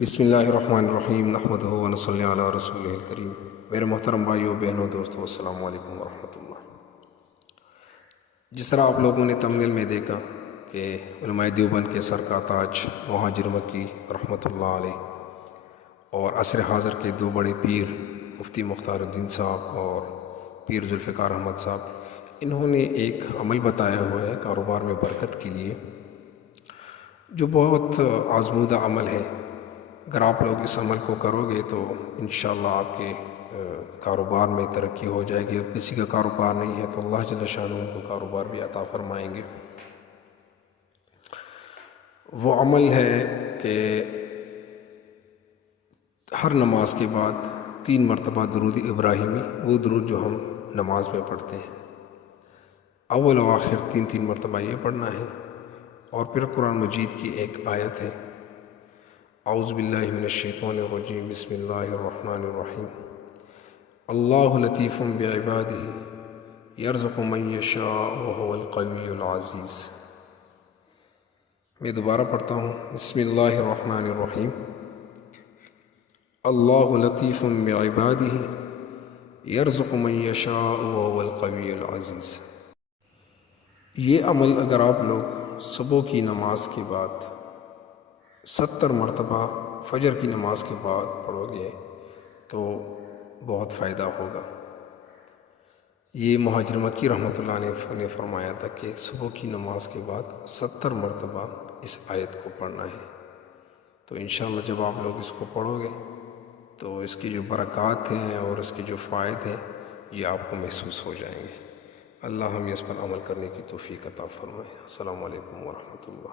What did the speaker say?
بسم اللہ الرحمن الرحیم نحمدہ و نصلی علی رسولہ الکریم۔ میرے محترم بھائیو بہنوں دوستو، السلام علیکم ورحمۃ اللہ۔ جس طرح آپ لوگوں نے تمنیل میں دیکھا کہ علماء دیوبند کے سر کا تاج مہاجر مکی رحمۃ اللہ علیہ اور عصر حاضر کے دو بڑے پیر مفتی مختار الدین صاحب اور پیر ذوالفقار احمد صاحب، انہوں نے ایک عمل بتایا ہوا ہے کاروبار میں برکت کے لیے، جو بہت آزمودہ عمل ہے۔ اگر آپ لوگ اس عمل کو کرو گے تو انشاءاللہ آپ کے کاروبار میں ترقی ہو جائے گی۔ اور کسی کا کاروبار نہیں ہے تو اللہ جل شانہ ان کو کاروبار بھی عطا فرمائیں گے۔ وہ عمل ہے کہ ہر نماز کے بعد 3 مرتبہ درود ابراہیمی، وہ درود جو ہم نماز میں پڑھتے ہیں، اول و آخر 3 مرتبہ یہ پڑھنا ہے۔ اور پھر قرآن مجید کی ایک آیت ہے، اعوذ باللہ من الشیطان الرجیم، بسم اللہ الرحمن الرحیم، اللہ لطیف بعبادہ یرزق من یشاء وہو القوی العزیز۔ میں دوبارہ پڑھتا ہوں، بسم اللہ الرحمن الرحیم، اللہ لطیف بعبادہ یرزق من یشاء وہو القوی العزیز۔ یہ عمل اگر آپ لوگ صبح کی نماز کے بعد 70 مرتبہ فجر کی نماز کے بعد پڑھو گے تو بہت فائدہ ہوگا۔ یہ مہاجر مکی رحمۃ اللہ علیہ نے فرمایا تھا کہ صبح کی نماز کے بعد 70 مرتبہ اس آیت کو پڑھنا ہے۔ تو انشاءاللہ جب آپ لوگ اس کو پڑھو گے تو اس کی جو برکات ہیں اور اس کے جو فوائد ہیں یہ آپ کو محسوس ہو جائیں گے۔ اللہ ہمیں اس پر عمل کرنے کی توفیق عطا فرمائے۔ السلام علیکم ورحمۃ اللہ۔